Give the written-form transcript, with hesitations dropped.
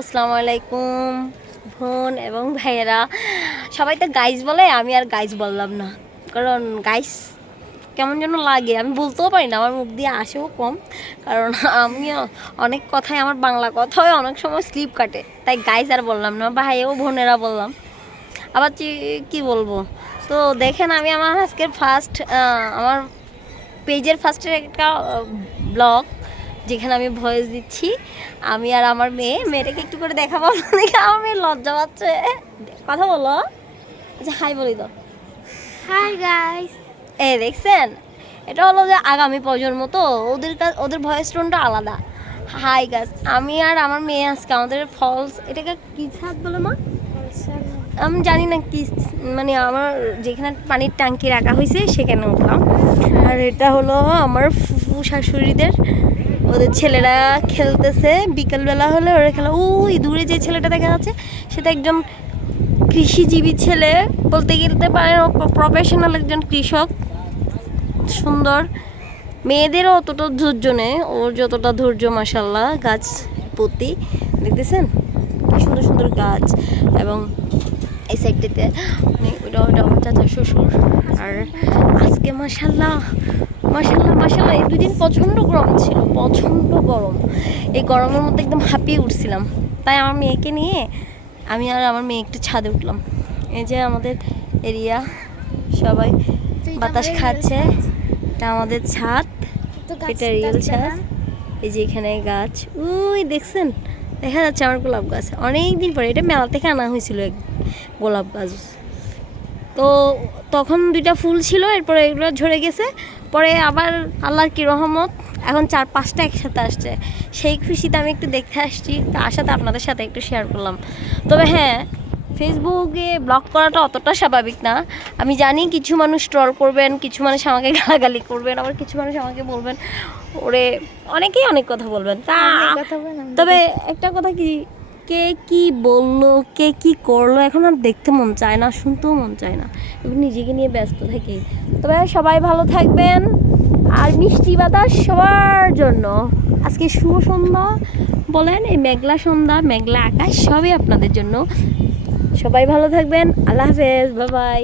আসসালামু আলাইকুম বোন এবং ভাইয়েরা। সবাই তো গাইজ বলে, আমি আর গাইজ বললাম না, কারণ গাইজ কেমন যেন লাগে, আমি বলতেও পারি না, আমার মুখ দিয়ে আসেও কম, কারণ আমি অনেক কথাই, আমার বাংলা কথায় অনেক সময় স্লিপ কাটে, তাই গাইজ আর বললাম না, ভাইও বোনেরা বললাম। আবার কি বলবো, তো দেখেন আমি আমার আজকের আমার পেজের ফার্স্টের একটা ব্লগ, যেখানে আমি ভয়েস দিচ্ছি, আমি আর আমার মেয়েটাকে একটু করে দেখাবো। দেখে আমার মেয়ে লজ্জা পাচ্ছে, কথা বলো, আচ্ছা হাই বলি দাও। Hi guys. এই দেখছেন, এটা হলো যে আগামী প্রজন্ম, তো ওদের ভয়েস টোনটা আলাদা। হাই গাইস, আমি আর আমার মেয়ে আজকে আমাদের ফলস, এটাকে কি ছাদ বলে মা, আমি জানি না কি, মানে আমার যেখানে পানির ট্যাঙ্কি রাখা হয়েছে সেখানে উঠলাম। আর এটা হলো আমার ফুফু শাশুড়িদের, ওদের ছেলেরা খেলতেছে, বিকেলবেলা হলে ওরা খেলা। ওই দূরে যে ছেলেটা দেখা যাচ্ছে সেটা একজন কৃষিজীবী ছেলে, বলতে গেলতে পারেন প্রফেশনাল একজন কৃষক। সুন্দর, মেয়েদেরও অতটা ধৈর্য নেই ওর যতটা ধৈর্য, মাশাল্লাহ। গাছ প্রতি দেখতেছেন কি সুন্দর সুন্দর গাছ, এবং এই সাইডটাতে ওটা আমার চাচা শ্বশুর। আর আজকে মাশাল্লাহ মাশাল্লাহ মাশাল্লাহ এই দুদিন প্রচণ্ড গরম ছিল, প্রচণ্ড গরম। এই গরমের মধ্যে একদম হাঁপিয়ে উঠছিলাম, তাই আমার মেয়েকে নিয়ে আমি আর আমার মেয়ে একটু ছাদে উঠলাম। এই যে আমাদের এরিয়া, সবাই বাতাস খাচ্ছে, এটা আমাদের ছাদ, এটা রিয়েল ছাদ। এই যে এখানে গাছ, ওই দেখছেন দেখা যাচ্ছে আমার গোলাপ গাছ, অনেক দিন পরে, এটা মেলা থেকে আনা হয়েছিল গোলাপ গাছ। তো তখন 2টা ফুল ছিল, এরপরে এগুলো ঝরে গেছে, পরে আবার আল্লাহর কি রহমত এখন 4-5টা একসাথে আসছে, সেই খুশিতে আমি একটু দেখতে আসছি, তো আসাতে আপনাদের সাথে একটু শেয়ার করলাম। তবে হ্যাঁ, ফেসবুকে ব্লগ করাটা অতটা স্বাভাবিক না। আমি জানি কিছু মানুষ ট্রল করবেন, কিছু মানুষ আমাকে গালাগালি করবেন, আবার কিছু মানুষ আমাকে বলবেন ওরে, অনেকেই অনেক কথা বলবেন। তবে একটা কথা, কে কি বললো, কে কি করলো, এখন আর দেখতে মন চায় না, শুনতেও মন চায় না, নিজেকে নিয়ে ব্যস্ত থাকি। তবে সবাই ভালো থাকবেন, আর মিষ্টি বাতাস সবার জন্য। আজকে শুভ সন্ধ্যা বলেন, এই মেঘলা সন্ধ্যা, মেঘলা আকাশ, সবই আপনাদের জন্য। সবাই ভালো থাকবেন, আল্লাহ হাফেজ, বাই বাই।